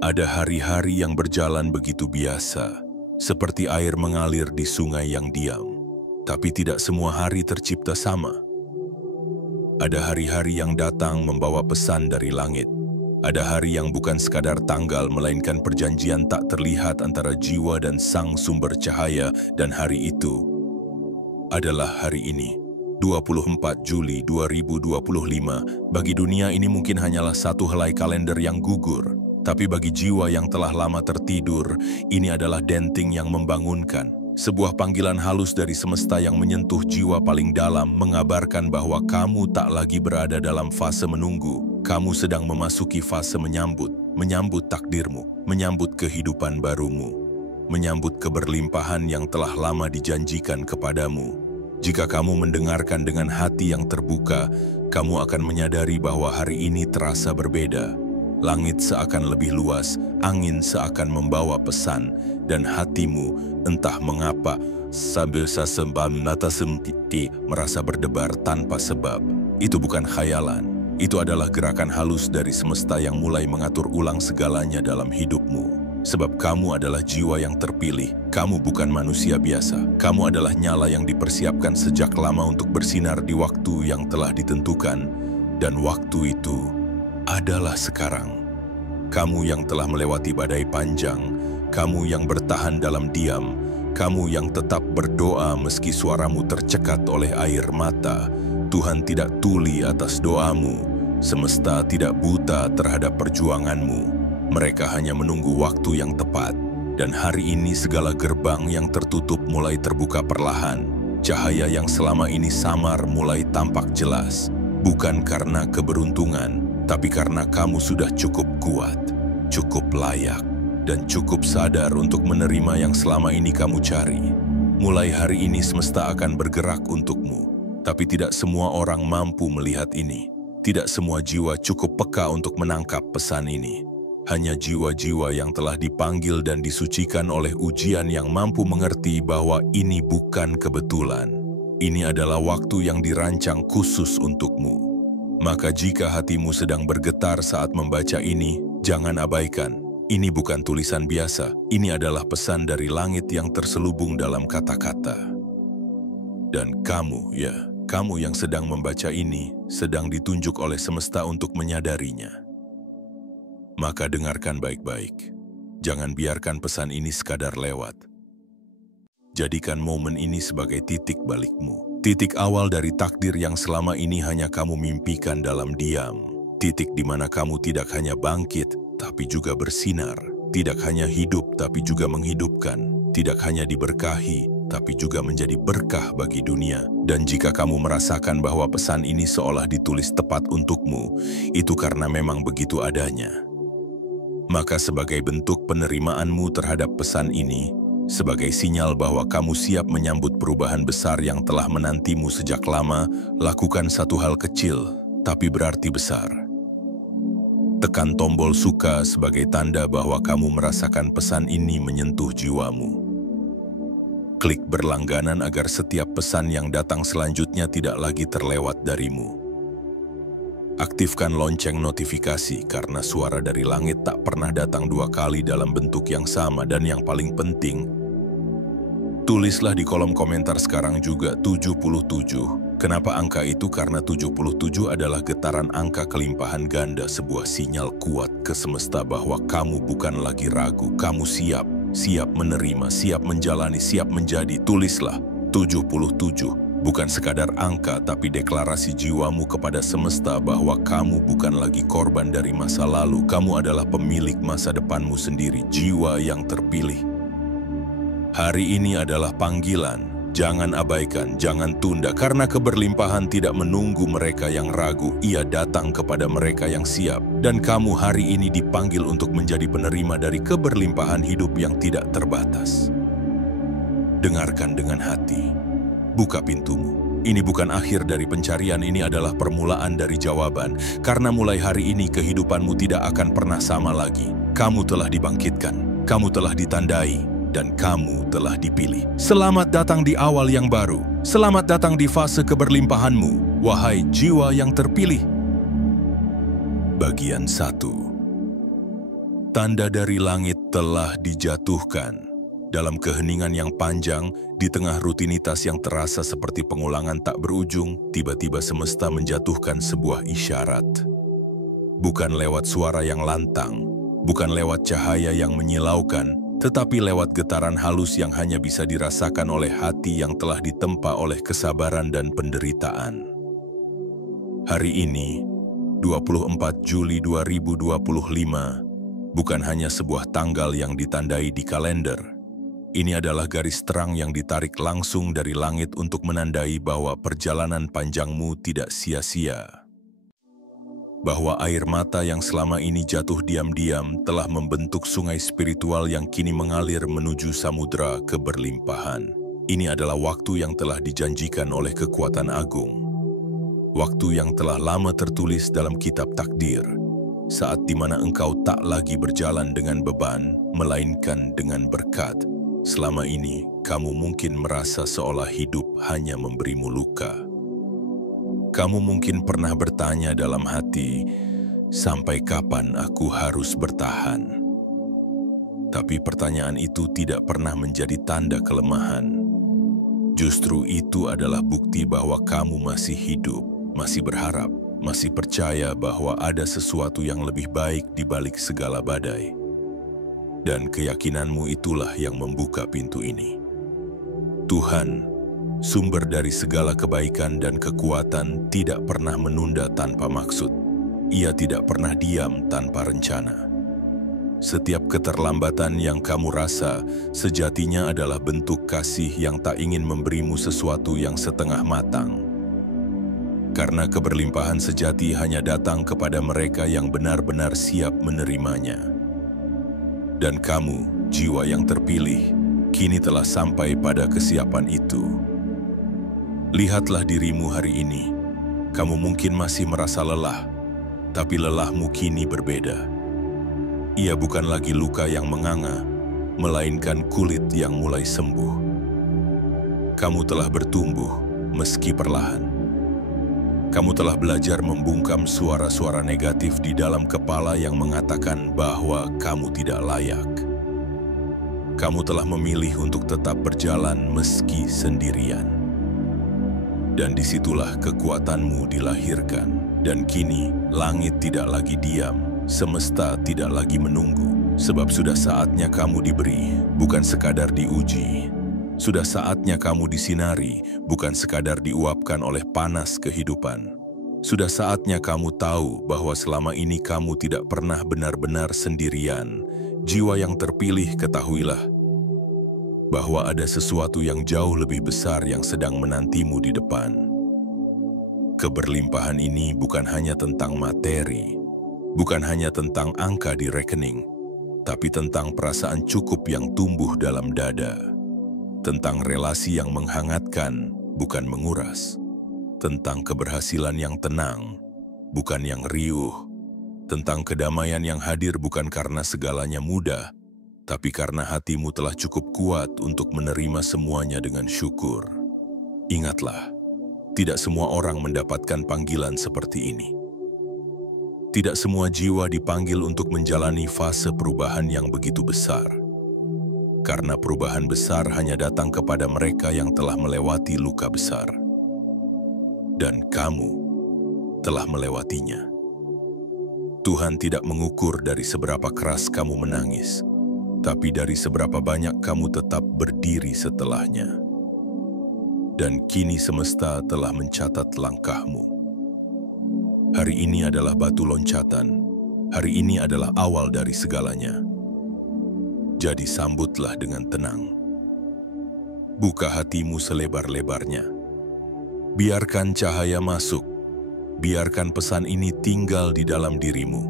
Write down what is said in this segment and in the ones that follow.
Ada hari-hari yang berjalan begitu biasa, seperti air mengalir di sungai yang diam. Tapi tidak semua hari tercipta sama. Ada hari-hari yang datang membawa pesan dari langit. Ada hari yang bukan sekadar tanggal, melainkan perjanjian tak terlihat antara jiwa dan sang sumber cahaya. Dan hari itu adalah hari ini, 24 Juli 2025. Bagi dunia ini mungkin hanyalah satu helai kalender yang gugur. Tapi bagi jiwa yang telah lama tertidur, ini adalah denting yang membangunkan. Sebuah panggilan halus dari semesta yang menyentuh jiwa paling dalam, mengabarkan bahwa kamu tak lagi berada dalam fase menunggu. Kamu sedang memasuki fase menyambut takdirmu, menyambut kehidupan barumu, menyambut keberlimpahan yang telah lama dijanjikan kepadamu. Jika kamu mendengarkan dengan hati yang terbuka, kamu akan menyadari bahwa hari ini terasa berbeda. Langit seakan lebih luas, angin seakan membawa pesan, dan hatimu entah mengapa sambil sasembam nata sempiti merasa berdebar tanpa sebab. Itu bukan khayalan, itu adalah gerakan halus dari semesta yang mulai mengatur ulang segalanya dalam hidupmu. Sebab kamu adalah jiwa yang terpilih, kamu bukan manusia biasa. Kamu adalah nyala yang dipersiapkan sejak lama untuk bersinar di waktu yang telah ditentukan, dan waktu itu adalah sekarang. Kamu yang telah melewati badai panjang, kamu yang bertahan dalam diam, kamu yang tetap berdoa meski suaramu tercekat oleh air mata. Tuhan tidak tuli atas doamu, semesta tidak buta terhadap perjuanganmu. Mereka hanya menunggu waktu yang tepat, dan hari ini segala gerbang yang tertutup mulai terbuka perlahan. Cahaya yang selama ini samar mulai tampak jelas. Bukan karena keberuntungan, tapi karena kamu sudah cukup kuat, cukup layak, dan cukup sadar untuk menerima yang selama ini kamu cari. Mulai hari ini semesta akan bergerak untukmu, tapi tidak semua orang mampu melihat ini. Tidak semua jiwa cukup peka untuk menangkap pesan ini. Hanya jiwa-jiwa yang telah dipanggil dan disucikan oleh ujian yang mampu mengerti bahwa ini bukan kebetulan. Ini adalah waktu yang dirancang khusus untukmu. Maka jika hatimu sedang bergetar saat membaca ini, jangan abaikan. Ini bukan tulisan biasa, ini adalah pesan dari langit yang terselubung dalam kata-kata. Dan kamu, kamu yang sedang membaca ini, sedang ditunjuk oleh semesta untuk menyadarinya. Maka dengarkan baik-baik. Jangan biarkan pesan ini sekadar lewat. Jadikan momen ini sebagai titik balikmu. Titik awal dari takdir yang selama ini hanya kamu mimpikan dalam diam. Titik di mana kamu tidak hanya bangkit, tapi juga bersinar. Tidak hanya hidup, tapi juga menghidupkan. Tidak hanya diberkahi, tapi juga menjadi berkah bagi dunia. Dan jika kamu merasakan bahwa pesan ini seolah ditulis tepat untukmu, itu karena memang begitu adanya. Maka sebagai bentuk penerimaanmu terhadap pesan ini, sebagai sinyal bahwa kamu siap menyambut perubahan besar yang telah menantimu sejak lama, lakukan satu hal kecil, tapi berarti besar. Tekan tombol suka sebagai tanda bahwa kamu merasakan pesan ini menyentuh jiwamu. Klik berlangganan agar setiap pesan yang datang selanjutnya tidak lagi terlewat darimu. Aktifkan lonceng notifikasi karena suara dari langit tak pernah datang dua kali dalam bentuk yang sama. Dan yang paling penting, tulislah di kolom komentar sekarang juga 77. Kenapa angka itu? Karena 77 adalah getaran angka kelimpahan ganda, sebuah sinyal kuat ke semesta bahwa kamu bukan lagi ragu, kamu siap menerima, siap menjalani, siap menjadi. Tulislah 77, bukan sekadar angka tapi deklarasi jiwamu kepada semesta bahwa kamu bukan lagi korban dari masa lalu, kamu adalah pemilik masa depanmu sendiri, jiwa yang terpilih. Hari ini adalah panggilan. Jangan abaikan, jangan tunda, karena keberlimpahan tidak menunggu mereka yang ragu, ia datang kepada mereka yang siap. Dan kamu hari ini dipanggil untuk menjadi penerima dari keberlimpahan hidup yang tidak terbatas. Dengarkan dengan hati, buka pintumu. Ini bukan akhir dari pencarian, ini adalah permulaan dari jawaban. Karena mulai hari ini kehidupanmu tidak akan pernah sama lagi. Kamu telah dibangkitkan, kamu telah ditandai, dan kamu telah dipilih. Selamat datang di awal yang baru. Selamat datang di fase keberlimpahanmu, wahai jiwa yang terpilih. Bagian 1. Tanda dari langit telah dijatuhkan. Dalam keheningan yang panjang, di tengah rutinitas yang terasa seperti pengulangan tak berujung, tiba-tiba semesta menjatuhkan sebuah isyarat. Bukan lewat suara yang lantang, bukan lewat cahaya yang menyilaukan, tetapi lewat getaran halus yang hanya bisa dirasakan oleh hati yang telah ditempa oleh kesabaran dan penderitaan. Hari ini, 24 Juli 2025, bukan hanya sebuah tanggal yang ditandai di kalender. Ini adalah garis terang yang ditarik langsung dari langit untuk menandai bahwa perjalanan panjangmu tidak sia-sia. Bahwa air mata yang selama ini jatuh diam-diam telah membentuk sungai spiritual yang kini mengalir menuju samudera keberlimpahan. Ini adalah waktu yang telah dijanjikan oleh kekuatan agung. Waktu yang telah lama tertulis dalam kitab takdir. Saat di mana engkau tak lagi berjalan dengan beban, melainkan dengan berkat. Selama ini, kamu mungkin merasa seolah hidup hanya memberimu luka. Kamu mungkin pernah bertanya dalam hati, sampai kapan aku harus bertahan? Tapi pertanyaan itu tidak pernah menjadi tanda kelemahan. Justru itu adalah bukti bahwa kamu masih hidup, masih berharap, masih percaya bahwa ada sesuatu yang lebih baik di balik segala badai. Dan keyakinanmu itulah yang membuka pintu ini. Tuhan, sumber dari segala kebaikan dan kekuatan, tidak pernah menunda tanpa maksud. Ia tidak pernah diam tanpa rencana. Setiap keterlambatan yang kamu rasa, sejatinya adalah bentuk kasih yang tak ingin memberimu sesuatu yang setengah matang. Karena keberlimpahan sejati hanya datang kepada mereka yang benar-benar siap menerimanya. Dan kamu, jiwa yang terpilih, kini telah sampai pada kesiapan itu. Lihatlah dirimu hari ini. Kamu mungkin masih merasa lelah, tapi lelahmu kini berbeda. Ia bukan lagi luka yang menganga, melainkan kulit yang mulai sembuh. Kamu telah bertumbuh, meski perlahan. Kamu telah belajar membungkam suara-suara negatif di dalam kepala yang mengatakan bahwa kamu tidak layak. Kamu telah memilih untuk tetap berjalan meski sendirian. Dan disitulah kekuatanmu dilahirkan. Dan kini, langit tidak lagi diam, semesta tidak lagi menunggu. Sebab sudah saatnya kamu diberi, bukan sekadar diuji. Sudah saatnya kamu disinari, bukan sekadar diuapkan oleh panas kehidupan. Sudah saatnya kamu tahu bahwa selama ini kamu tidak pernah benar-benar sendirian. Jiwa yang terpilih, ketahuilah bahwa ada sesuatu yang jauh lebih besar yang sedang menantimu di depan. Keberlimpahan ini bukan hanya tentang materi, bukan hanya tentang angka di rekening, tapi tentang perasaan cukup yang tumbuh dalam dada. Tentang relasi yang menghangatkan, bukan menguras. Tentang keberhasilan yang tenang, bukan yang riuh. Tentang kedamaian yang hadir bukan karena segalanya mudah, tapi karena hatimu telah cukup kuat untuk menerima semuanya dengan syukur. Ingatlah, tidak semua orang mendapatkan panggilan seperti ini. Tidak semua jiwa dipanggil untuk menjalani fase perubahan yang begitu besar. Karena perubahan besar hanya datang kepada mereka yang telah melewati luka besar. Dan kamu telah melewatinya. Tuhan tidak mengukur dari seberapa keras kamu menangis, tapi dari seberapa banyak kamu tetap berdiri setelahnya. Dan kini semesta telah mencatat langkahmu. Hari ini adalah batu loncatan. Hari ini adalah awal dari segalanya. Jadi sambutlah dengan tenang. Buka hatimu selebar-lebarnya. Biarkan cahaya masuk. Biarkan pesan ini tinggal di dalam dirimu.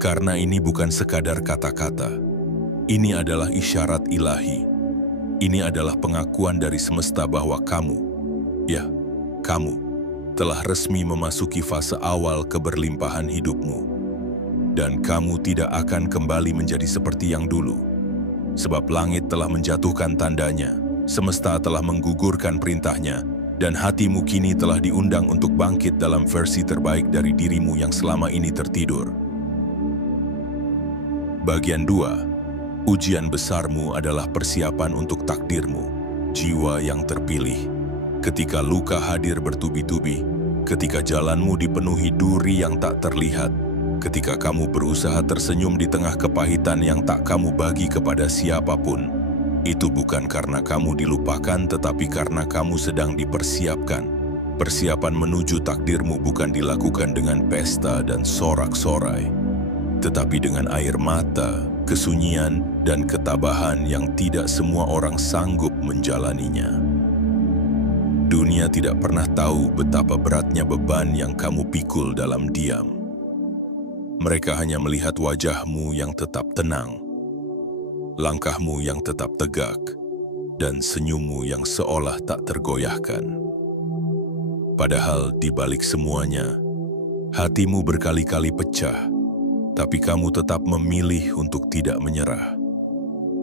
Karena ini bukan sekadar kata-kata. Ini adalah isyarat ilahi. Ini adalah pengakuan dari semesta bahwa kamu, kamu, telah resmi memasuki fase awal keberlimpahan hidupmu. Dan kamu tidak akan kembali menjadi seperti yang dulu. Sebab langit telah menjatuhkan tandanya, semesta telah menggugurkan perintahnya, dan hatimu kini telah diundang untuk bangkit dalam versi terbaik dari dirimu yang selama ini tertidur. Bagian 2. Ujian besarmu adalah persiapan untuk takdirmu, jiwa yang terpilih. Ketika luka hadir bertubi-tubi, ketika jalanmu dipenuhi duri yang tak terlihat, ketika kamu berusaha tersenyum di tengah kepahitan yang tak kamu bagi kepada siapapun, itu bukan karena kamu dilupakan tetapi karena kamu sedang dipersiapkan. Persiapan menuju takdirmu bukan dilakukan dengan pesta dan sorak-sorai, tetapi dengan air mata, kesunyian, dan ketabahan yang tidak semua orang sanggup menjalaninya. Dunia tidak pernah tahu betapa beratnya beban yang kamu pikul dalam diam. Mereka hanya melihat wajahmu yang tetap tenang, langkahmu yang tetap tegak, dan senyummu yang seolah tak tergoyahkan. Padahal di balik semuanya, hatimu berkali-kali pecah, tapi kamu tetap memilih untuk tidak menyerah.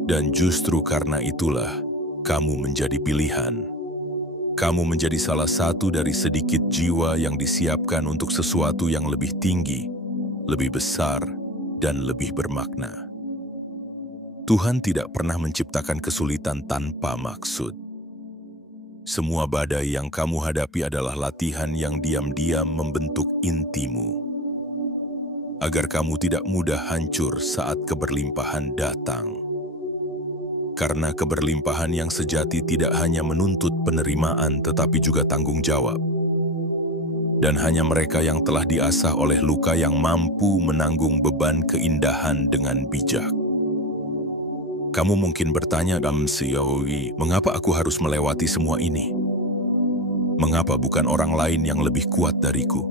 Dan justru karena itulah, kamu menjadi pilihan. Kamu menjadi salah satu dari sedikit jiwa yang disiapkan untuk sesuatu yang lebih tinggi, lebih besar, dan lebih bermakna. Tuhan tidak pernah menciptakan kesulitan tanpa maksud. Semua badai yang kamu hadapi adalah latihan yang diam-diam membentuk intimu, agar kamu tidak mudah hancur saat keberlimpahan datang. Karena keberlimpahan yang sejati tidak hanya menuntut penerimaan tetapi juga tanggung jawab. Dan hanya mereka yang telah diasah oleh luka yang mampu menanggung beban keindahan dengan bijak. Kamu mungkin bertanya, mengapa aku harus melewati semua ini? Mengapa bukan orang lain yang lebih kuat dariku?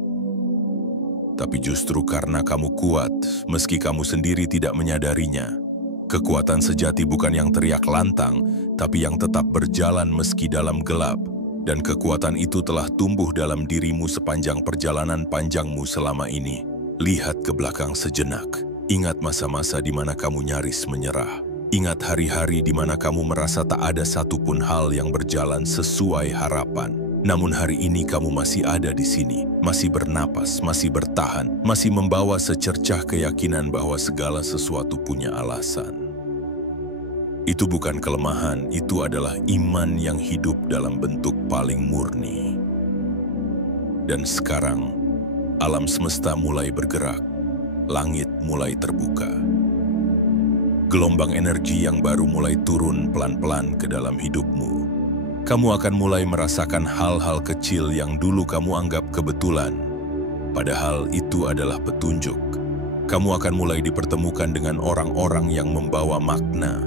Tapi justru karena kamu kuat, meski kamu sendiri tidak menyadarinya. Kekuatan sejati bukan yang teriak lantang, tapi yang tetap berjalan meski dalam gelap. Dan kekuatan itu telah tumbuh dalam dirimu sepanjang perjalanan panjangmu selama ini. Lihat ke belakang sejenak. Ingat masa-masa di mana kamu nyaris menyerah. Ingat hari-hari di mana kamu merasa tak ada satupun hal yang berjalan sesuai harapan. Namun hari ini kamu masih ada di sini, masih bernapas, masih bertahan, masih membawa secercah keyakinan bahwa segala sesuatu punya alasan. Itu bukan kelemahan, itu adalah iman yang hidup dalam bentuk paling murni. Dan sekarang, alam semesta mulai bergerak, langit mulai terbuka. Gelombang energi yang baru mulai turun pelan-pelan ke dalam hidupmu. Kamu akan mulai merasakan hal-hal kecil yang dulu kamu anggap kebetulan. Padahal itu adalah petunjuk. Kamu akan mulai dipertemukan dengan orang-orang yang membawa makna.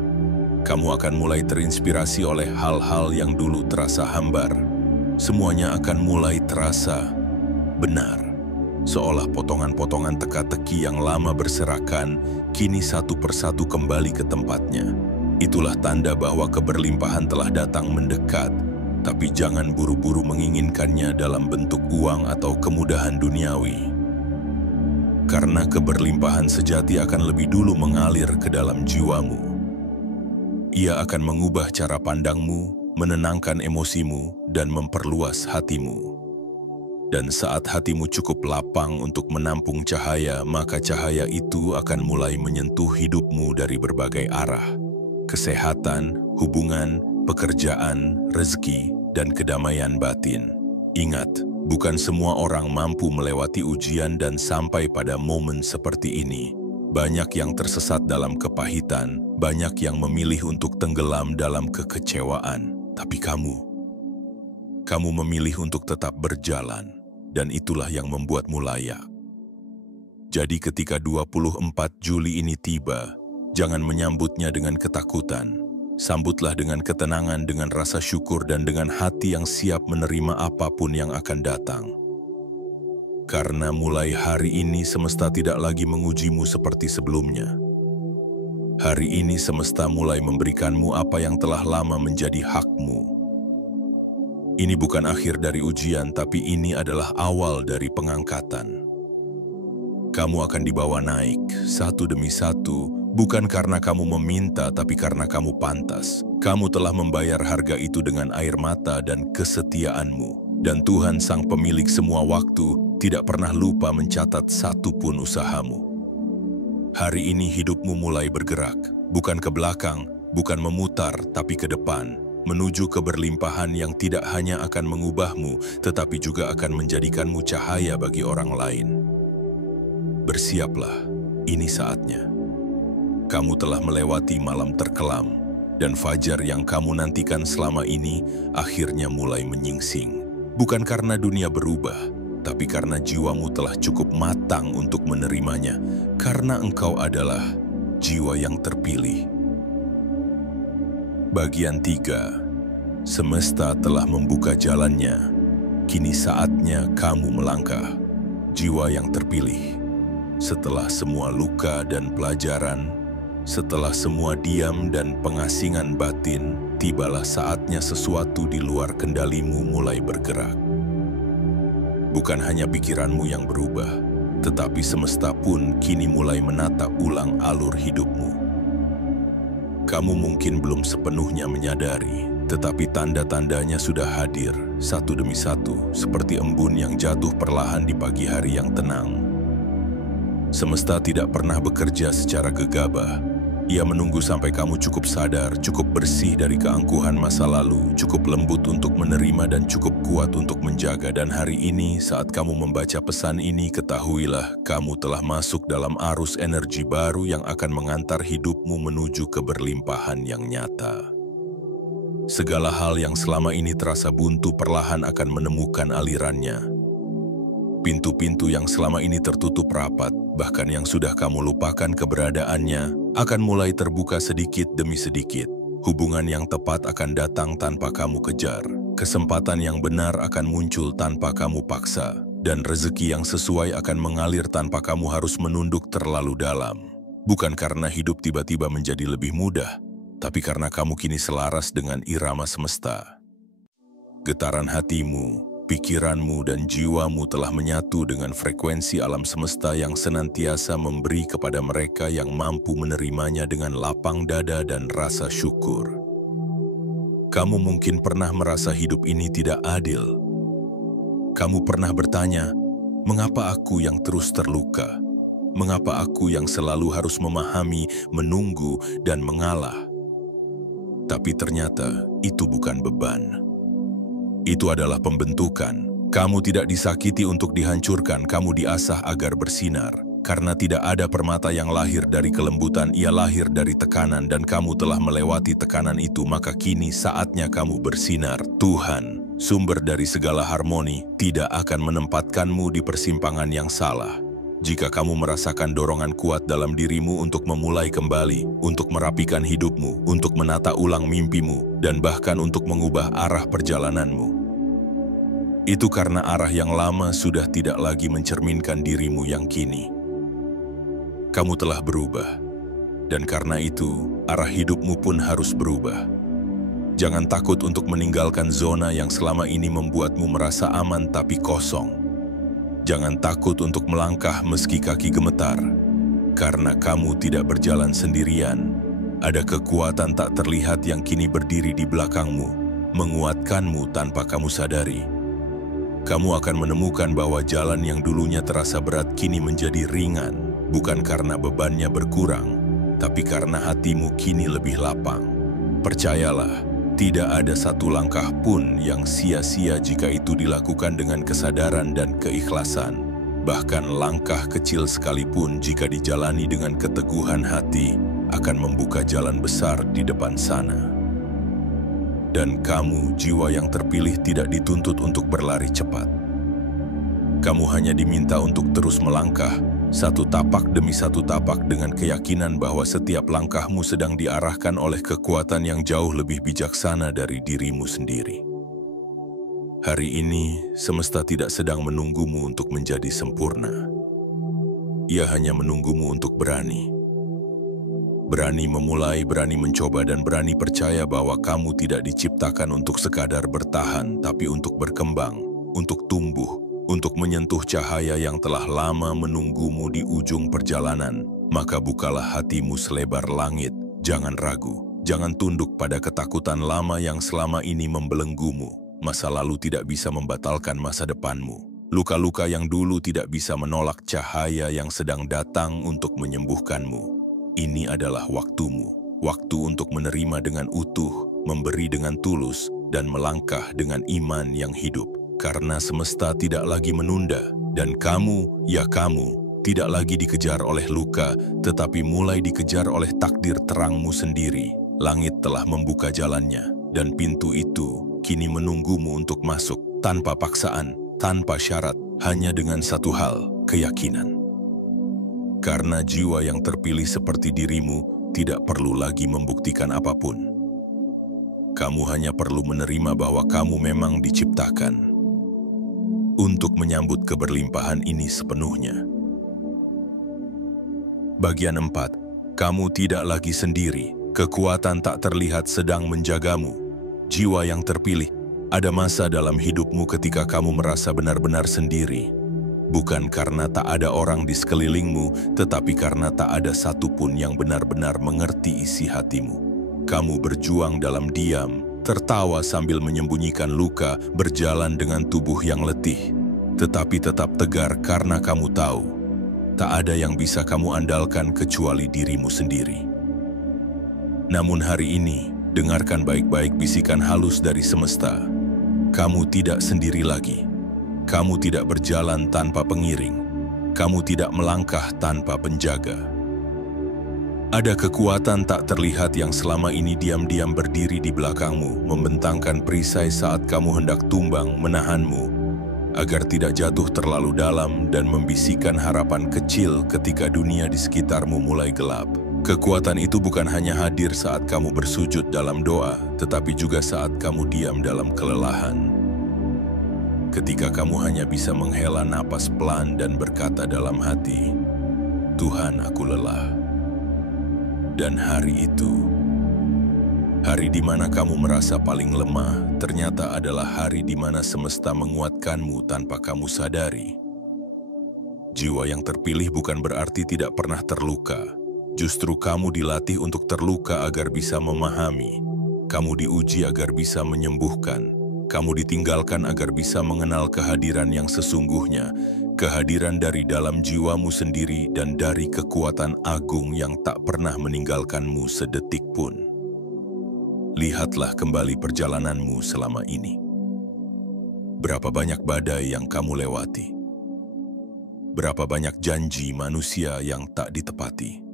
Kamu akan mulai terinspirasi oleh hal-hal yang dulu terasa hambar. Semuanya akan mulai terasa benar. Seolah potongan-potongan teka-teki yang lama berserakan, kini satu persatu kembali ke tempatnya. Itulah tanda bahwa keberlimpahan telah datang mendekat, tapi jangan buru-buru menginginkannya dalam bentuk uang atau kemudahan duniawi. Karena keberlimpahan sejati akan lebih dulu mengalir ke dalam jiwamu. Ia akan mengubah cara pandangmu, menenangkan emosimu, dan memperluas hatimu. Dan saat hatimu cukup lapang untuk menampung cahaya, maka cahaya itu akan mulai menyentuh hidupmu dari berbagai arah. Kesehatan, hubungan, pekerjaan, rezeki, dan kedamaian batin. Ingat, bukan semua orang mampu melewati ujian dan sampai pada momen seperti ini. Banyak yang tersesat dalam kepahitan, banyak yang memilih untuk tenggelam dalam kekecewaan. Tapi kamu memilih untuk tetap berjalan. Dan itulah yang membuatmu layak. Jadi ketika 24 Juli ini tiba, jangan menyambutnya dengan ketakutan. Sambutlah dengan ketenangan, dengan rasa syukur, dan dengan hati yang siap menerima apapun yang akan datang. Karena mulai hari ini semesta tidak lagi mengujimu seperti sebelumnya. Hari ini semesta mulai memberikanmu apa yang telah lama menjadi hakmu. Ini bukan akhir dari ujian, tapi ini adalah awal dari pengangkatan. Kamu akan dibawa naik, satu demi satu, bukan karena kamu meminta, tapi karena kamu pantas. Kamu telah membayar harga itu dengan air mata dan kesetiaanmu. Dan Tuhan Sang Pemilik semua waktu tidak pernah lupa mencatat satu pun usahamu. Hari ini hidupmu mulai bergerak, bukan ke belakang, bukan memutar, tapi ke depan, menuju keberlimpahan yang tidak hanya akan mengubahmu, tetapi juga akan menjadikanmu cahaya bagi orang lain. Bersiaplah, ini saatnya. Kamu telah melewati malam terkelam, dan fajar yang kamu nantikan selama ini akhirnya mulai menyingsing. Bukan karena dunia berubah, tapi karena jiwamu telah cukup matang untuk menerimanya, karena engkau adalah jiwa yang terpilih. Bagian 3. Semesta telah membuka jalannya. Kini saatnya kamu melangkah. Jiwa yang terpilih. Setelah semua luka dan pelajaran, setelah semua diam dan pengasingan batin, tibalah saatnya sesuatu di luar kendalimu mulai bergerak. Bukan hanya pikiranmu yang berubah, tetapi semesta pun kini mulai menata ulang alur hidupmu. Kamu mungkin belum sepenuhnya menyadari, tetapi tanda-tandanya sudah hadir satu demi satu, seperti embun yang jatuh perlahan di pagi hari yang tenang. Semesta tidak pernah bekerja secara gegabah. Ia menunggu sampai kamu cukup sadar, cukup bersih dari keangkuhan masa lalu, cukup lembut untuk menerima dan cukup kuat untuk menjaga. Dan hari ini saat kamu membaca pesan ini, ketahuilah kamu telah masuk dalam arus energi baru yang akan mengantar hidupmu menuju keberlimpahan yang nyata. Segala hal yang selama ini terasa buntu perlahan akan menemukan alirannya. Pintu-pintu yang selama ini tertutup rapat, bahkan yang sudah kamu lupakan keberadaannya, akan mulai terbuka sedikit demi sedikit. Hubungan yang tepat akan datang tanpa kamu kejar. Kesempatan yang benar akan muncul tanpa kamu paksa. Dan rezeki yang sesuai akan mengalir tanpa kamu harus menunduk terlalu dalam. Bukan karena hidup tiba-tiba menjadi lebih mudah, tapi karena kamu kini selaras dengan irama semesta. Getaran hatimu, pikiranmu dan jiwamu telah menyatu dengan frekuensi alam semesta yang senantiasa memberi kepada mereka yang mampu menerimanya dengan lapang dada dan rasa syukur. Kamu mungkin pernah merasa hidup ini tidak adil. Kamu pernah bertanya, mengapa aku yang terus terluka? Mengapa aku yang selalu harus memahami, menunggu, dan mengalah? Tapi ternyata itu bukan beban. Itu adalah pembentukan. Kamu tidak disakiti untuk dihancurkan, kamu diasah agar bersinar. Karena tidak ada permata yang lahir dari kelembutan, ia lahir dari tekanan, dan kamu telah melewati tekanan itu, maka kini saatnya kamu bersinar. Tuhan, sumber dari segala harmoni, tidak akan menempatkanmu di persimpangan yang salah. Jika kamu merasakan dorongan kuat dalam dirimu untuk memulai kembali, untuk merapikan hidupmu, untuk menata ulang mimpimu, dan bahkan untuk mengubah arah perjalananmu, itu karena arah yang lama sudah tidak lagi mencerminkan dirimu yang kini. Kamu telah berubah, dan karena itu, arah hidupmu pun harus berubah. Jangan takut untuk meninggalkan zona yang selama ini membuatmu merasa aman tapi kosong. Jangan takut untuk melangkah meski kaki gemetar, karena kamu tidak berjalan sendirian. Ada kekuatan tak terlihat yang kini berdiri di belakangmu, menguatkanmu tanpa kamu sadari. Kamu akan menemukan bahwa jalan yang dulunya terasa berat kini menjadi ringan, bukan karena bebannya berkurang, tapi karena hatimu kini lebih lapang. Percayalah, tidak ada satu langkah pun yang sia-sia jika itu dilakukan dengan kesadaran dan keikhlasan. Bahkan langkah kecil sekalipun jika dijalani dengan keteguhan hati, akan membuka jalan besar di depan sana. Dan kamu, jiwa yang terpilih, tidak dituntut untuk berlari cepat. Kamu hanya diminta untuk terus melangkah, satu tapak demi satu tapak, dengan keyakinan bahwa setiap langkahmu sedang diarahkan oleh kekuatan yang jauh lebih bijaksana dari dirimu sendiri. Hari ini, semesta tidak sedang menunggumu untuk menjadi sempurna. Ia hanya menunggumu untuk berani. Berani memulai, berani mencoba, dan berani percaya bahwa kamu tidak diciptakan untuk sekadar bertahan, tapi untuk berkembang, untuk tumbuh, untuk menyentuh cahaya yang telah lama menunggumu di ujung perjalanan. Maka bukalah hatimu selebar langit, jangan ragu, jangan tunduk pada ketakutan lama yang selama ini membelenggumu. Masa lalu tidak bisa membatalkan masa depanmu. Luka-luka yang dulu tidak bisa menolak cahaya yang sedang datang untuk menyembuhkanmu. Ini adalah waktumu, waktu untuk menerima dengan utuh, memberi dengan tulus, dan melangkah dengan iman yang hidup. Karena semesta tidak lagi menunda, dan kamu, ya kamu, tidak lagi dikejar oleh luka, tetapi mulai dikejar oleh takdir terangmu sendiri. Langit telah membuka jalannya, dan pintu itu kini menunggumu untuk masuk tanpa paksaan, tanpa syarat, hanya dengan satu hal, keyakinan. Karena jiwa yang terpilih seperti dirimu tidak perlu lagi membuktikan apapun. Kamu hanya perlu menerima bahwa kamu memang diciptakan untuk menyambut keberlimpahan ini sepenuhnya. Bagian 4. Kamu tidak lagi sendiri. Kekuatan tak terlihat sedang menjagamu. Jiwa yang terpilih. Ada masa dalam hidupmu ketika kamu merasa benar-benar sendiri. Bukan karena tak ada orang di sekelilingmu, tetapi karena tak ada satupun yang benar-benar mengerti isi hatimu. Kamu berjuang dalam diam, tertawa sambil menyembunyikan luka, berjalan dengan tubuh yang letih. Tetapi tetap tegar karena kamu tahu, tak ada yang bisa kamu andalkan kecuali dirimu sendiri. Namun hari ini, dengarkan baik-baik bisikan halus dari semesta. Kamu tidak sendiri lagi. Kamu tidak berjalan tanpa pengiring. Kamu tidak melangkah tanpa penjaga. Ada kekuatan tak terlihat yang selama ini diam-diam berdiri di belakangmu, membentangkan perisai saat kamu hendak tumbang, menahanmu, agar tidak jatuh terlalu dalam dan membisikkan harapan kecil ketika dunia di sekitarmu mulai gelap. Kekuatan itu bukan hanya hadir saat kamu bersujud dalam doa, tetapi juga saat kamu diam dalam kelelahan. Ketika kamu hanya bisa menghela napas pelan dan berkata dalam hati, "Tuhan, aku lelah." Dan hari itu, hari di mana kamu merasa paling lemah, ternyata adalah hari di mana semesta menguatkanmu tanpa kamu sadari. Jiwa yang terpilih bukan berarti tidak pernah terluka. Justru kamu dilatih untuk terluka agar bisa memahami. Kamu diuji agar bisa menyembuhkan. Kamu ditinggalkan agar bisa mengenal kehadiran yang sesungguhnya. Kehadiran dari dalam jiwamu sendiri dan dari kekuatan agung yang tak pernah meninggalkanmu sedetik pun. Lihatlah kembali perjalananmu selama ini. Berapa banyak badai yang kamu lewati? Berapa banyak janji manusia yang tak ditepati?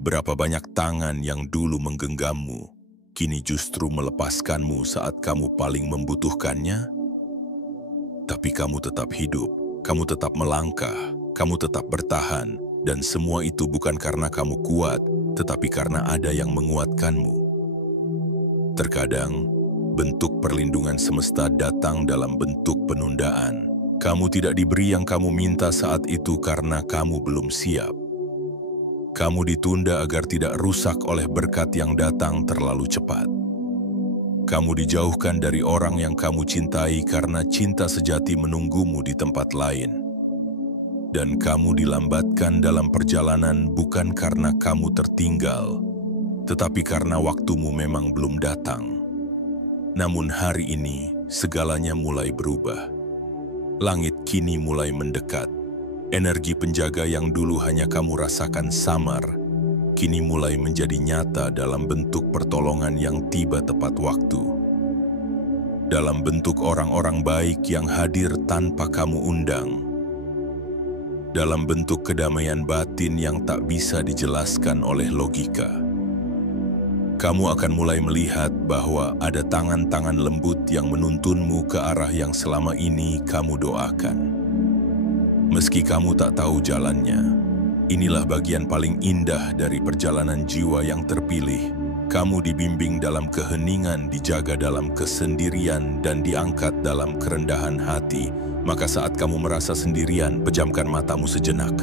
Berapa banyak tangan yang dulu menggenggammu, kini justru melepaskanmu saat kamu paling membutuhkannya? Tapi kamu tetap hidup, kamu tetap melangkah, kamu tetap bertahan, dan semua itu bukan karena kamu kuat, tetapi karena ada yang menguatkanmu. Terkadang, bentuk perlindungan semesta datang dalam bentuk penundaan. Kamu tidak diberi yang kamu minta saat itu karena kamu belum siap. Kamu ditunda agar tidak rusak oleh berkat yang datang terlalu cepat. Kamu dijauhkan dari orang yang kamu cintai karena cinta sejati menunggumu di tempat lain. Dan kamu dilambatkan dalam perjalanan bukan karena kamu tertinggal, tetapi karena waktumu memang belum datang. Namun hari ini, segalanya mulai berubah. Langit kini mulai mendekat. Energi penjaga yang dulu hanya kamu rasakan samar, kini mulai menjadi nyata dalam bentuk pertolongan yang tiba tepat waktu. Dalam bentuk orang-orang baik yang hadir tanpa kamu undang. Dalam bentuk kedamaian batin yang tak bisa dijelaskan oleh logika. Kamu akan mulai melihat bahwa ada tangan-tangan lembut yang menuntunmu ke arah yang selama ini kamu doakan. Meski kamu tak tahu jalannya, inilah bagian paling indah dari perjalanan jiwa yang terpilih. Kamu dibimbing dalam keheningan, dijaga dalam kesendirian, dan diangkat dalam kerendahan hati. Maka saat kamu merasa sendirian, pejamkan matamu sejenak.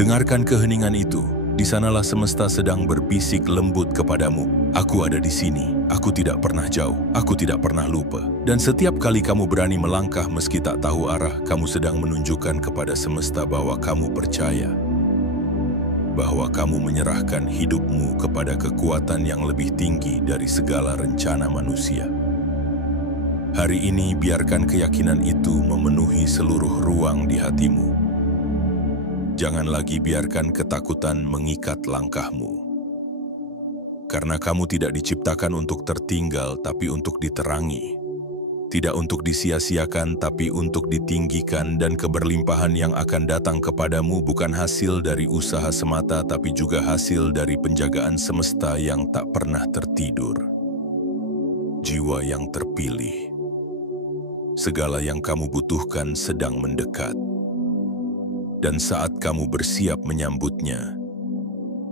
Dengarkan keheningan itu. Di sanalah semesta sedang berbisik lembut kepadamu. Aku ada di sini, aku tidak pernah jauh, aku tidak pernah lupa. Dan setiap kali kamu berani melangkah meski tak tahu arah, kamu sedang menunjukkan kepada semesta bahwa kamu percaya. Bahwa kamu menyerahkan hidupmu kepada kekuatan yang lebih tinggi dari segala rencana manusia. Hari ini biarkan keyakinan itu memenuhi seluruh ruang di hatimu. Jangan lagi biarkan ketakutan mengikat langkahmu. Karena kamu tidak diciptakan untuk tertinggal, tapi untuk diterangi. Tidak untuk disia-siakan, tapi untuk ditinggikan, dan keberlimpahan yang akan datang kepadamu bukan hasil dari usaha semata, tapi juga hasil dari penjagaan semesta yang tak pernah tertidur. Jiwa yang terpilih. Segala yang kamu butuhkan sedang mendekat. Dan saat kamu bersiap menyambutnya,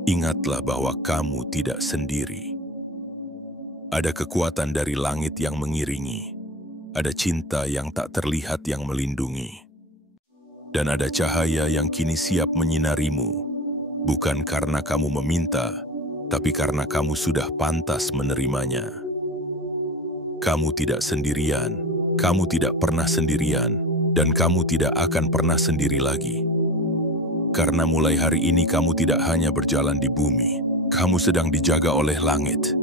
ingatlah bahwa kamu tidak sendiri. Ada kekuatan dari langit yang mengiringi. Ada cinta yang tak terlihat yang melindungi. Dan ada cahaya yang kini siap menyinarimu, bukan karena kamu meminta, tapi karena kamu sudah pantas menerimanya. Kamu tidak sendirian, kamu tidak pernah sendirian, dan kamu tidak akan pernah sendiri lagi. Karena mulai hari ini kamu tidak hanya berjalan di bumi, kamu sedang dijaga oleh langit.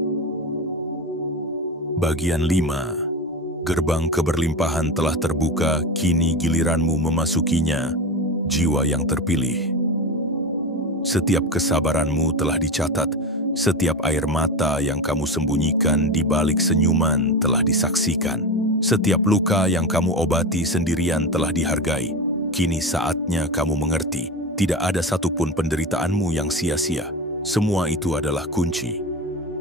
Bagian 5. Gerbang keberlimpahan telah terbuka, kini giliranmu memasukinya, jiwa yang terpilih. Setiap kesabaranmu telah dicatat, setiap air mata yang kamu sembunyikan di balik senyuman telah disaksikan. Setiap luka yang kamu obati sendirian telah dihargai. Kini saatnya kamu mengerti, tidak ada satupun penderitaanmu yang sia-sia. Semua itu adalah kunci.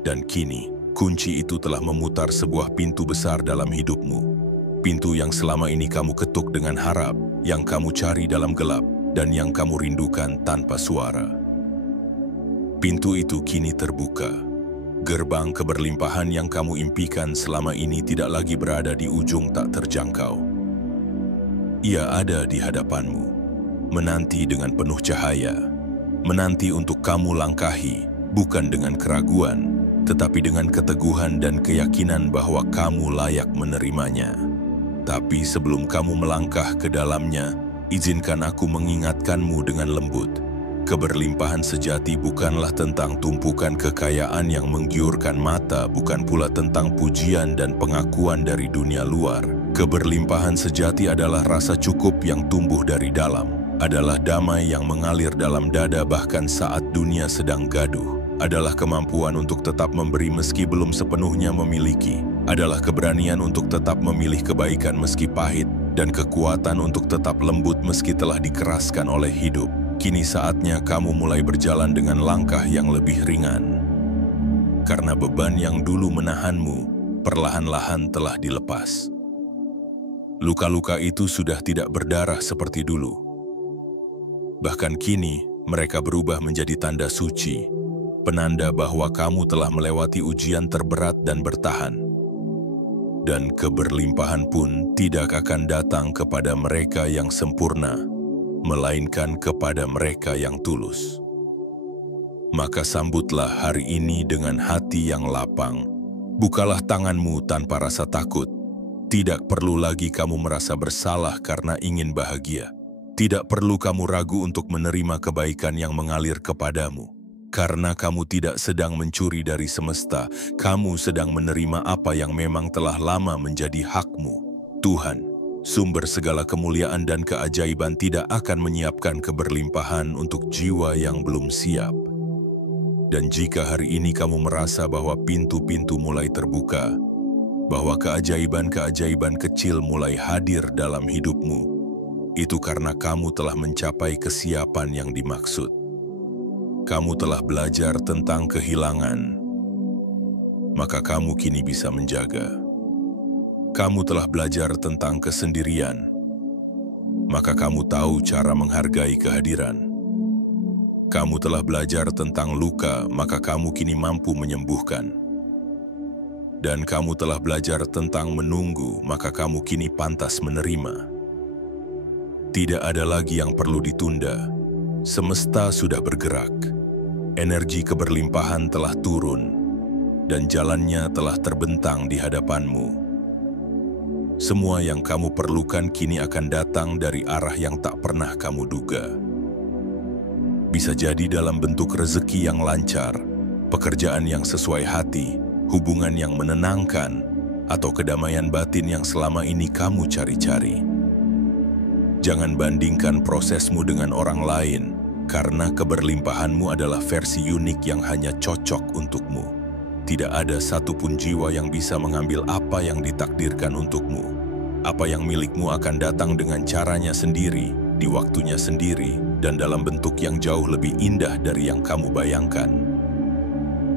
Dan kini, kunci itu telah memutar sebuah pintu besar dalam hidupmu. Pintu yang selama ini kamu ketuk dengan harap, yang kamu cari dalam gelap, dan yang kamu rindukan tanpa suara. Pintu itu kini terbuka. Gerbang keberlimpahan yang kamu impikan selama ini tidak lagi berada di ujung tak terjangkau. Ia ada di hadapanmu, menanti dengan penuh cahaya, menanti untuk kamu langkahi, bukan dengan keraguan, tetapi dengan keteguhan dan keyakinan bahwa kamu layak menerimanya. Tapi sebelum kamu melangkah ke dalamnya, izinkan aku mengingatkanmu dengan lembut. Keberlimpahan sejati bukanlah tentang tumpukan kekayaan yang menggiurkan mata, bukan pula tentang pujian dan pengakuan dari dunia luar. Keberlimpahan sejati adalah rasa cukup yang tumbuh dari dalam, adalah damai yang mengalir dalam dada bahkan saat dunia sedang gaduh. Adalah kemampuan untuk tetap memberi meski belum sepenuhnya memiliki, adalah keberanian untuk tetap memilih kebaikan meski pahit, dan kekuatan untuk tetap lembut meski telah dikeraskan oleh hidup. Kini saatnya kamu mulai berjalan dengan langkah yang lebih ringan. Karena beban yang dulu menahanmu, perlahan-lahan telah dilepas. Luka-luka itu sudah tidak berdarah seperti dulu. Bahkan kini, mereka berubah menjadi tanda suci, penanda bahwa kamu telah melewati ujian terberat dan bertahan. Dan keberlimpahan pun tidak akan datang kepada mereka yang sempurna, melainkan kepada mereka yang tulus. Maka sambutlah hari ini dengan hati yang lapang. Bukalah tanganmu tanpa rasa takut. Tidak perlu lagi kamu merasa bersalah karena ingin bahagia. Tidak perlu kamu ragu untuk menerima kebaikan yang mengalir kepadamu. Karena kamu tidak sedang mencuri dari semesta, kamu sedang menerima apa yang memang telah lama menjadi hakmu. Tuhan, sumber segala kemuliaan dan keajaiban, tidak akan menyiapkan keberlimpahan untuk jiwa yang belum siap. Dan jika hari ini kamu merasa bahwa pintu-pintu mulai terbuka, bahwa keajaiban-keajaiban kecil mulai hadir dalam hidupmu, itu karena kamu telah mencapai kesiapan yang dimaksud. Kamu telah belajar tentang kehilangan, maka kamu kini bisa menjaga. Kamu telah belajar tentang kesendirian, maka kamu tahu cara menghargai kehadiran. Kamu telah belajar tentang luka, maka kamu kini mampu menyembuhkan. Dan kamu telah belajar tentang menunggu, maka kamu kini pantas menerima. Tidak ada lagi yang perlu ditunda. Semesta sudah bergerak. Energi keberlimpahan telah turun, dan jalannya telah terbentang di hadapanmu. Semua yang kamu perlukan kini akan datang dari arah yang tak pernah kamu duga. Bisa jadi dalam bentuk rezeki yang lancar, pekerjaan yang sesuai hati, hubungan yang menenangkan, atau kedamaian batin yang selama ini kamu cari-cari. Jangan bandingkan prosesmu dengan orang lain, karena keberlimpahanmu adalah versi unik yang hanya cocok untukmu. Tidak ada satupun jiwa yang bisa mengambil apa yang ditakdirkan untukmu. Apa yang milikmu akan datang dengan caranya sendiri, di waktunya sendiri, dan dalam bentuk yang jauh lebih indah dari yang kamu bayangkan.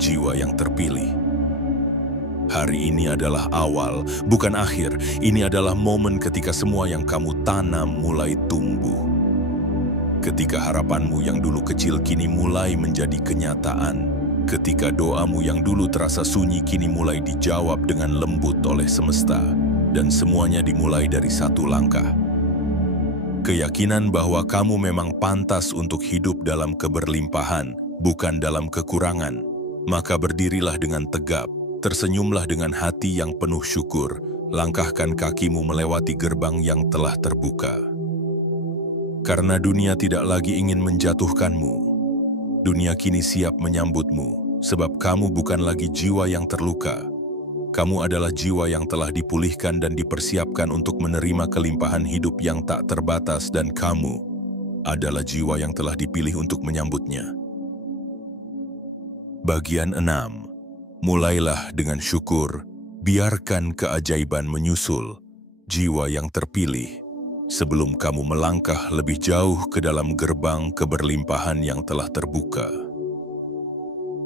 Jiwa yang terpilih. Hari ini adalah awal, bukan akhir. Ini adalah momen ketika semua yang kamu tanam mulai tumbuh. Ketika harapanmu yang dulu kecil kini mulai menjadi kenyataan. Ketika doamu yang dulu terasa sunyi kini mulai dijawab dengan lembut oleh semesta. Dan semuanya dimulai dari satu langkah. Keyakinan bahwa kamu memang pantas untuk hidup dalam keberlimpahan, bukan dalam kekurangan. Maka berdirilah dengan tegap. Tersenyumlah dengan hati yang penuh syukur, langkahkan kakimu melewati gerbang yang telah terbuka. Karena dunia tidak lagi ingin menjatuhkanmu. Dunia kini siap menyambutmu, sebab kamu bukan lagi jiwa yang terluka. Kamu adalah jiwa yang telah dipulihkan dan dipersiapkan untuk menerima kelimpahan hidup yang tak terbatas, dan kamu adalah jiwa yang telah dipilih untuk menyambutnya. Bagian 6. Mulailah dengan syukur, biarkan keajaiban menyusul, jiwa yang terpilih, sebelum kamu melangkah lebih jauh ke dalam gerbang keberlimpahan yang telah terbuka.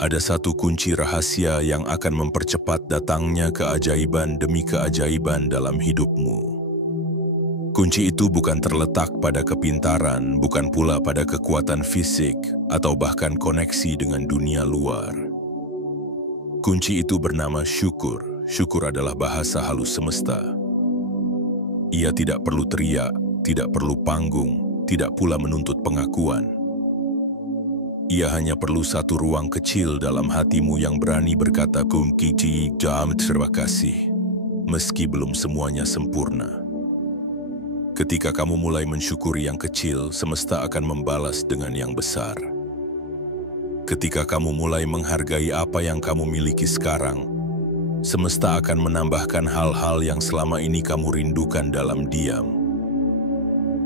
Ada satu kunci rahasia yang akan mempercepat datangnya keajaiban demi keajaiban dalam hidupmu. Kunci itu bukan terletak pada kepintaran, bukan pula pada kekuatan fisik, atau bahkan koneksi dengan dunia luar. Kunci itu bernama syukur. Syukur adalah bahasa halus semesta. Ia tidak perlu teriak, tidak perlu panggung, tidak pula menuntut pengakuan. Ia hanya perlu satu ruang kecil dalam hatimu yang berani berkata kumkiti jam terima kasih, meski belum semuanya sempurna. Ketika kamu mulai mensyukuri yang kecil, semesta akan membalas dengan yang besar. Ketika kamu mulai menghargai apa yang kamu miliki sekarang, semesta akan menambahkan hal-hal yang selama ini kamu rindukan dalam diam.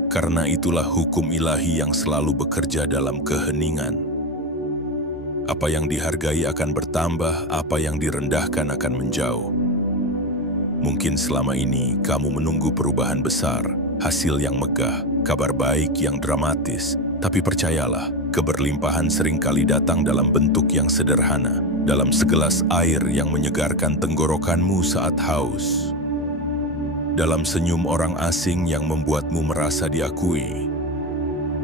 Karena itulah hukum ilahi yang selalu bekerja dalam keheningan. Apa yang dihargai akan bertambah, apa yang direndahkan akan menjauh. Mungkin selama ini kamu menunggu perubahan besar, hasil yang megah, kabar baik yang dramatis, tapi percayalah, keberlimpahan seringkali datang dalam bentuk yang sederhana, dalam segelas air yang menyegarkan tenggorokanmu saat haus, dalam senyum orang asing yang membuatmu merasa diakui,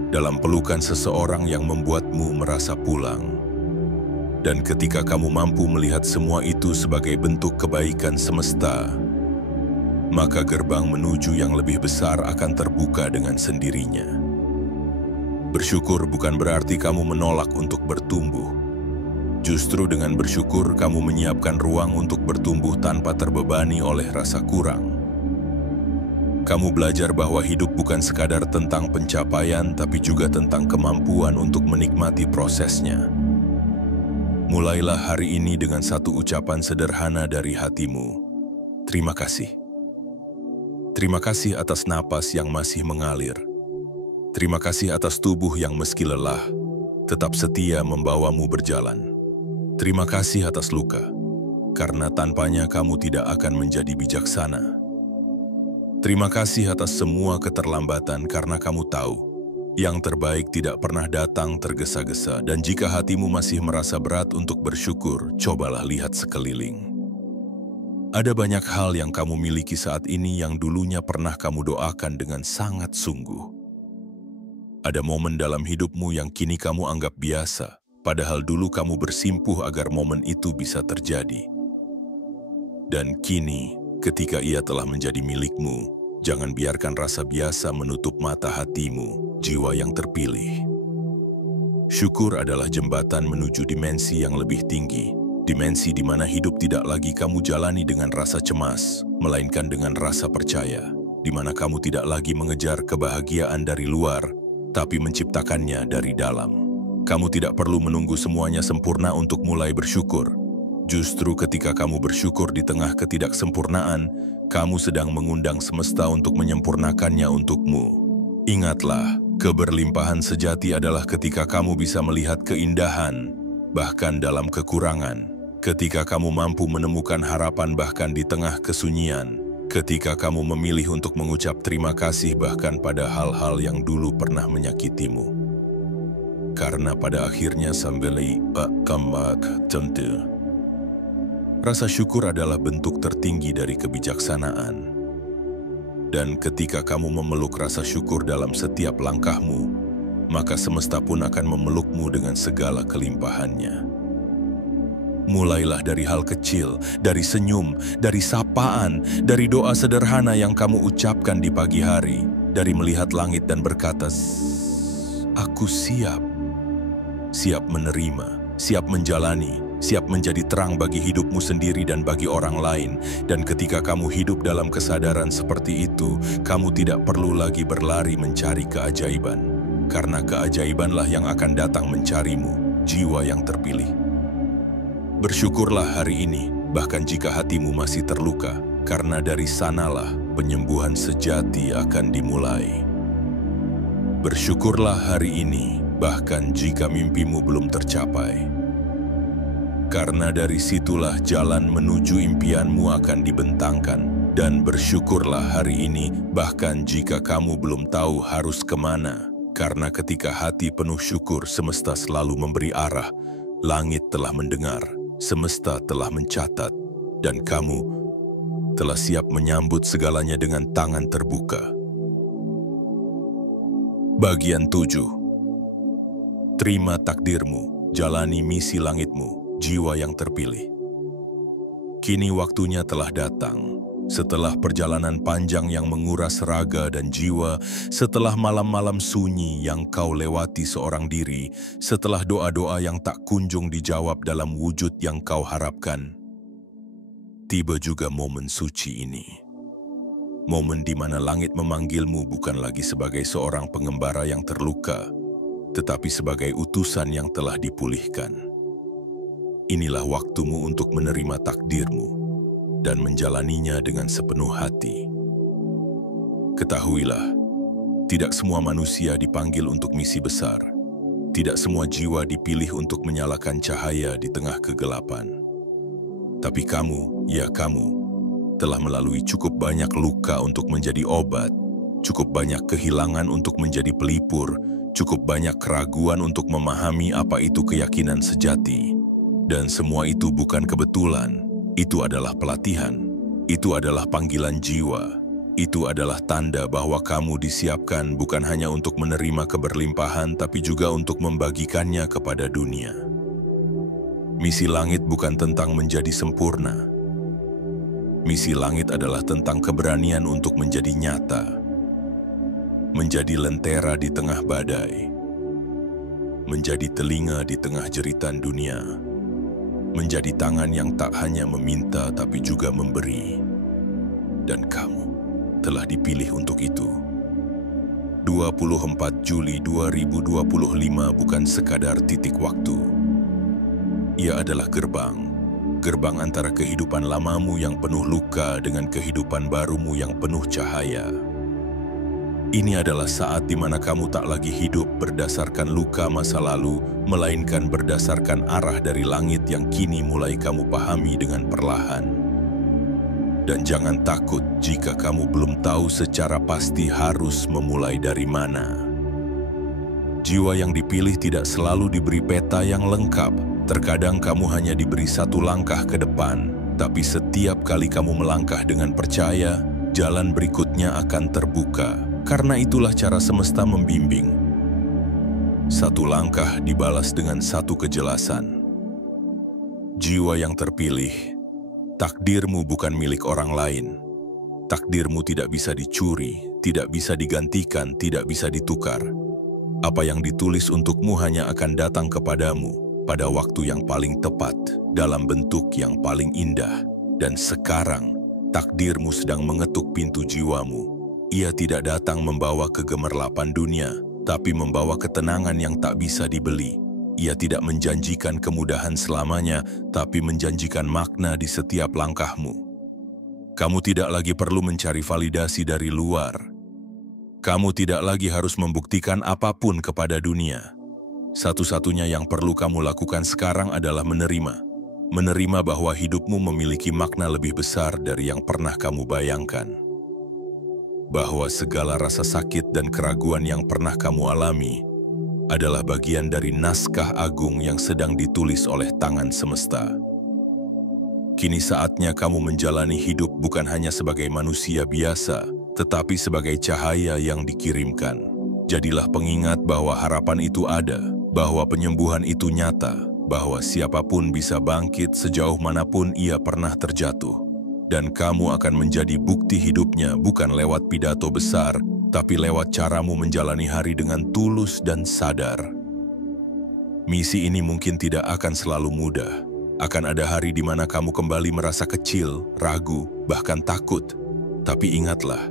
dalam pelukan seseorang yang membuatmu merasa pulang. Dan ketika kamu mampu melihat semua itu sebagai bentuk kebaikan semesta, maka gerbang menuju yang lebih besar akan terbuka dengan sendirinya. Bersyukur bukan berarti kamu menolak untuk bertumbuh. Justru dengan bersyukur kamu menyiapkan ruang untuk bertumbuh tanpa terbebani oleh rasa kurang. Kamu belajar bahwa hidup bukan sekadar tentang pencapaian, tapi juga tentang kemampuan untuk menikmati prosesnya. Mulailah hari ini dengan satu ucapan sederhana dari hatimu. Terima kasih. Terima kasih atas napas yang masih mengalir. Terima kasih atas tubuh yang meski lelah, tetap setia membawamu berjalan. Terima kasih atas luka, karena tanpanya kamu tidak akan menjadi bijaksana. Terima kasih atas semua keterlambatan, karena kamu tahu, yang terbaik tidak pernah datang tergesa-gesa. Dan jika hatimu masih merasa berat untuk bersyukur, cobalah lihat sekeliling. Ada banyak hal yang kamu miliki saat ini yang dulunya pernah kamu doakan dengan sangat sungguh. Ada momen dalam hidupmu yang kini kamu anggap biasa, padahal dulu kamu bersimpuh agar momen itu bisa terjadi. Dan kini, ketika ia telah menjadi milikmu, jangan biarkan rasa biasa menutup mata hatimu, jiwa yang terpilih. Syukur adalah jembatan menuju dimensi yang lebih tinggi, dimensi di mana hidup tidak lagi kamu jalani dengan rasa cemas, melainkan dengan rasa percaya, di mana kamu tidak lagi mengejar kebahagiaan dari luar, tapi menciptakannya dari dalam. Kamu tidak perlu menunggu semuanya sempurna untuk mulai bersyukur. Justru ketika kamu bersyukur di tengah ketidaksempurnaan, kamu sedang mengundang semesta untuk menyempurnakannya untukmu. Ingatlah, keberlimpahan sejati adalah ketika kamu bisa melihat keindahan, bahkan dalam kekurangan. Ketika kamu mampu menemukan harapan bahkan di tengah kesunyian. Ketika kamu memilih untuk mengucap terima kasih bahkan pada hal-hal yang dulu pernah menyakitimu. Karena pada akhirnya sambil tentu. Rasa syukur adalah bentuk tertinggi dari kebijaksanaan. Dan ketika kamu memeluk rasa syukur dalam setiap langkahmu, maka semesta pun akan memelukmu dengan segala kelimpahannya. Mulailah dari hal kecil, dari senyum, dari sapaan, dari doa sederhana yang kamu ucapkan di pagi hari, dari melihat langit dan berkata, "Aku siap." Siap menerima, siap menjalani, siap menjadi terang bagi hidupmu sendiri dan bagi orang lain. Dan ketika kamu hidup dalam kesadaran seperti itu, kamu tidak perlu lagi berlari mencari keajaiban. Karena keajaibanlah yang akan datang mencarimu, jiwa yang terpilih. Bersyukurlah hari ini, bahkan jika hatimu masih terluka, karena dari sanalah penyembuhan sejati akan dimulai. Bersyukurlah hari ini, bahkan jika mimpimu belum tercapai. Karena dari situlah jalan menuju impianmu akan dibentangkan. Dan bersyukurlah hari ini, bahkan jika kamu belum tahu harus kemana. Karena ketika hati penuh syukur, semesta selalu memberi arah. Langit telah mendengar. Semesta telah mencatat, dan kamu telah siap menyambut segalanya dengan tangan terbuka. Bagian 7. Terima takdirmu, jalani misi langitmu, jiwa yang terpilih. Kini waktunya telah datang. Setelah perjalanan panjang yang menguras raga dan jiwa, setelah malam-malam sunyi yang kau lewati seorang diri, setelah doa-doa yang tak kunjung dijawab dalam wujud yang kau harapkan, tiba juga momen suci ini. Momen di mana langit memanggilmu bukan lagi sebagai seorang pengembara yang terluka, tetapi sebagai utusan yang telah dipulihkan. Inilah waktumu untuk menerima takdirmu dan menjalaninya dengan sepenuh hati. Ketahuilah, tidak semua manusia dipanggil untuk misi besar. Tidak semua jiwa dipilih untuk menyalakan cahaya di tengah kegelapan. Tapi kamu, ya kamu, telah melalui cukup banyak luka untuk menjadi obat, cukup banyak kehilangan untuk menjadi pelipur, cukup banyak keraguan untuk memahami apa itu keyakinan sejati. Dan semua itu bukan kebetulan. Itu adalah pelatihan, itu adalah panggilan jiwa, itu adalah tanda bahwa kamu disiapkan bukan hanya untuk menerima keberlimpahan, tapi juga untuk membagikannya kepada dunia. Misi langit bukan tentang menjadi sempurna. Misi langit adalah tentang keberanian untuk menjadi nyata, menjadi lentera di tengah badai, menjadi telinga di tengah jeritan dunia, menjadi tangan yang tak hanya meminta tapi juga memberi. Dan kamu telah dipilih untuk itu. 24 Juli 2025 bukan sekadar titik waktu. Ia adalah gerbang. Gerbang antara kehidupan lamamu yang penuh luka dengan kehidupan barumu yang penuh cahaya. Ini adalah saat di mana kamu tak lagi hidup berdasarkan luka masa lalu, melainkan berdasarkan arah dari langit yang kini mulai kamu pahami dengan perlahan. Dan jangan takut jika kamu belum tahu secara pasti harus memulai dari mana. Jiwa yang dipilih tidak selalu diberi peta yang lengkap. Terkadang kamu hanya diberi satu langkah ke depan, tapi setiap kali kamu melangkah dengan percaya, jalan berikutnya akan terbuka. Karena itulah cara semesta membimbing. Satu langkah dibalas dengan satu kejelasan. Jiwa yang terpilih, takdirmu bukan milik orang lain. Takdirmu tidak bisa dicuri, tidak bisa digantikan, tidak bisa ditukar. Apa yang ditulis untukmu hanya akan datang kepadamu pada waktu yang paling tepat, dalam bentuk yang paling indah. Dan sekarang, takdirmu sedang mengetuk pintu jiwamu. Ia tidak datang membawa kegemerlapan dunia, tapi membawa ketenangan yang tak bisa dibeli. Ia tidak menjanjikan kemudahan selamanya, tapi menjanjikan makna di setiap langkahmu. Kamu tidak lagi perlu mencari validasi dari luar. Kamu tidak lagi harus membuktikan apapun kepada dunia. Satu-satunya yang perlu kamu lakukan sekarang adalah menerima. Menerima bahwa hidupmu memiliki makna lebih besar dari yang pernah kamu bayangkan. Bahwa segala rasa sakit dan keraguan yang pernah kamu alami adalah bagian dari naskah agung yang sedang ditulis oleh tangan semesta. Kini saatnya kamu menjalani hidup bukan hanya sebagai manusia biasa, tetapi sebagai cahaya yang dikirimkan. Jadilah pengingat bahwa harapan itu ada, bahwa penyembuhan itu nyata, bahwa siapapun bisa bangkit sejauh manapun ia pernah terjatuh. Dan kamu akan menjadi bukti hidupnya bukan lewat pidato besar, tapi lewat caramu menjalani hari dengan tulus dan sadar. Misi ini mungkin tidak akan selalu mudah. Akan ada hari di mana kamu kembali merasa kecil, ragu, bahkan takut. Tapi ingatlah,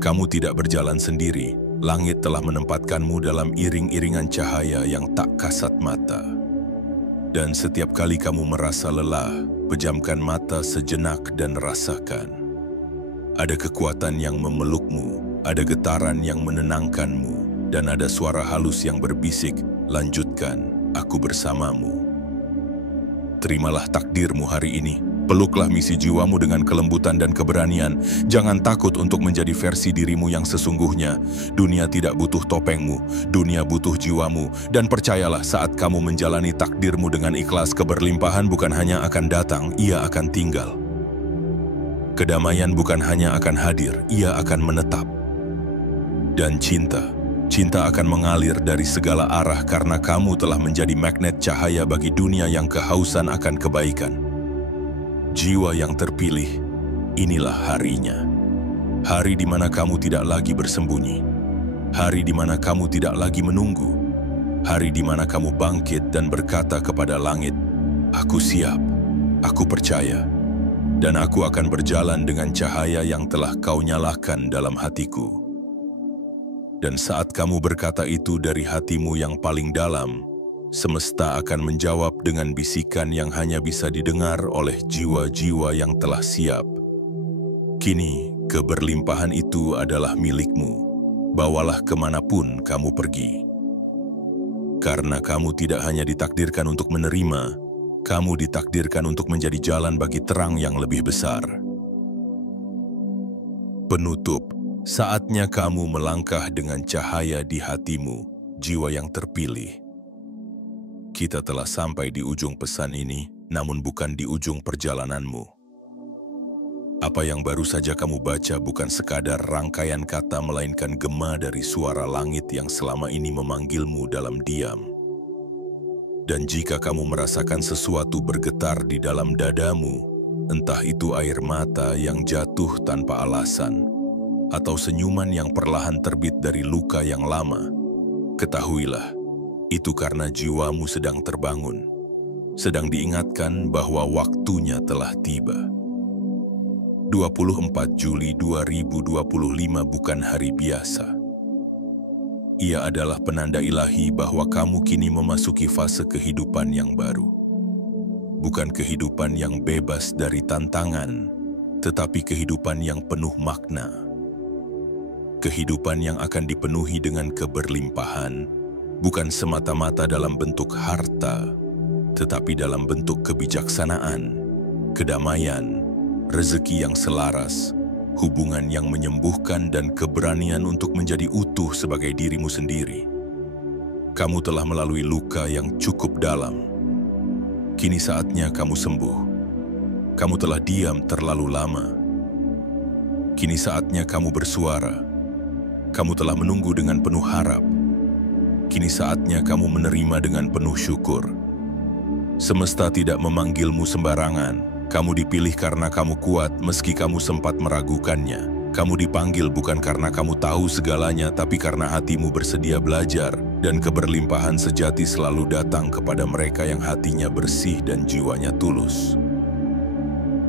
kamu tidak berjalan sendiri. Langit telah menempatkanmu dalam iring-iringan cahaya yang tak kasat mata. Dan setiap kali kamu merasa lelah, pejamkan mata sejenak dan rasakan. Ada kekuatan yang memelukmu, ada getaran yang menenangkanmu, dan ada suara halus yang berbisik, lanjutkan, aku bersamamu. Terimalah takdirmu hari ini. Peluklah misi jiwamu dengan kelembutan dan keberanian. Jangan takut untuk menjadi versi dirimu yang sesungguhnya. Dunia tidak butuh topengmu, dunia butuh jiwamu. Dan percayalah saat kamu menjalani takdirmu dengan ikhlas, keberlimpahan bukan hanya akan datang, ia akan tinggal. Kedamaian bukan hanya akan hadir, ia akan menetap. Dan cinta akan mengalir dari segala arah karena kamu telah menjadi magnet cahaya bagi dunia yang kehausan akan kebaikan. Jiwa yang terpilih, inilah harinya. Hari di mana kamu tidak lagi bersembunyi. Hari di mana kamu tidak lagi menunggu. Hari di mana kamu bangkit dan berkata kepada langit, aku siap, aku percaya, dan aku akan berjalan dengan cahaya yang telah kau nyalakan dalam hatiku. Dan saat kamu berkata itu dari hatimu yang paling dalam, semesta akan menjawab dengan bisikan yang hanya bisa didengar oleh jiwa-jiwa yang telah siap. Kini, keberlimpahan itu adalah milikmu. Bawalah kemanapun kamu pergi. Karena kamu tidak hanya ditakdirkan untuk menerima, kamu ditakdirkan untuk menjadi jalan bagi terang yang lebih besar. Penutup, saatnya kamu melangkah dengan cahaya di hatimu, jiwa yang terpilih. Kita telah sampai di ujung pesan ini, namun bukan di ujung perjalananmu. Apa yang baru saja kamu baca bukan sekadar rangkaian kata, melainkan gema dari suara langit yang selama ini memanggilmu dalam diam. Dan jika kamu merasakan sesuatu bergetar di dalam dadamu, entah itu air mata yang jatuh tanpa alasan, atau senyuman yang perlahan terbit dari luka yang lama, ketahuilah, itu karena jiwamu sedang terbangun, sedang diingatkan bahwa waktunya telah tiba. 24 Juli 2025 bukan hari biasa. Ia adalah penanda ilahi bahwa kamu kini memasuki fase kehidupan yang baru. Bukan kehidupan yang bebas dari tantangan, tetapi kehidupan yang penuh makna. Kehidupan yang akan dipenuhi dengan keberlimpahan, bukan semata-mata dalam bentuk harta, tetapi dalam bentuk kebijaksanaan, kedamaian, rezeki yang selaras, hubungan yang menyembuhkan, dan keberanian untuk menjadi utuh sebagai dirimu sendiri. Kamu telah melalui luka yang cukup dalam. Kini saatnya kamu sembuh. Kamu telah diam terlalu lama. Kini saatnya kamu bersuara. Kamu telah menunggu dengan penuh harap. Kini saatnya kamu menerima dengan penuh syukur. Semesta tidak memanggilmu sembarangan. Kamu dipilih karena kamu kuat meski kamu sempat meragukannya. Kamu dipanggil bukan karena kamu tahu segalanya, tapi karena hatimu bersedia belajar. Dan keberlimpahan sejati selalu datang kepada mereka yang hatinya bersih dan jiwanya tulus.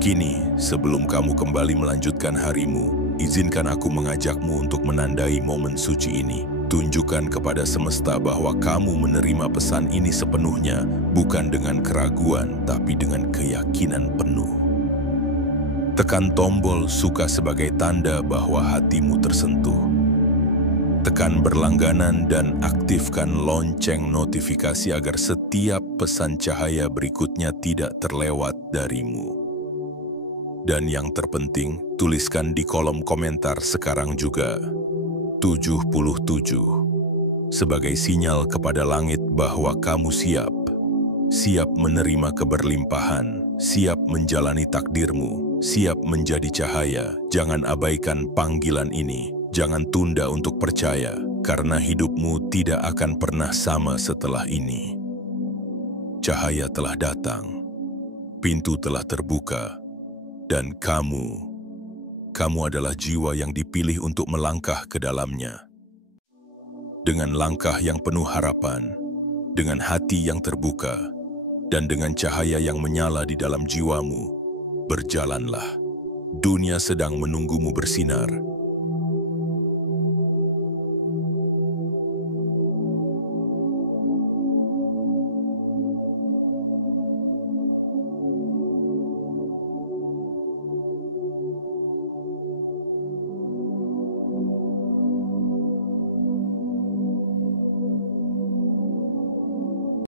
Kini, sebelum kamu kembali melanjutkan harimu, izinkan aku mengajakmu untuk menandai momen suci ini. Tunjukkan kepada semesta bahwa kamu menerima pesan ini sepenuhnya, bukan dengan keraguan, tapi dengan keyakinan penuh. Tekan tombol suka sebagai tanda bahwa hatimu tersentuh. Tekan berlangganan dan aktifkan lonceng notifikasi agar setiap pesan cahaya berikutnya tidak terlewat darimu. Dan yang terpenting, tuliskan di kolom komentar sekarang juga 77 sebagai sinyal kepada langit bahwa kamu siap menerima keberlimpahan, siap menjalani takdirmu, siap menjadi cahaya. Jangan abaikan panggilan ini, jangan tunda untuk percaya, karena hidupmu tidak akan pernah sama setelah ini. Cahaya telah datang, pintu telah terbuka, dan kamu adalah jiwa yang dipilih untuk melangkah ke dalamnya. Dengan langkah yang penuh harapan, dengan hati yang terbuka, dan dengan cahaya yang menyala di dalam jiwamu, berjalanlah. Dunia sedang menunggumu bersinar,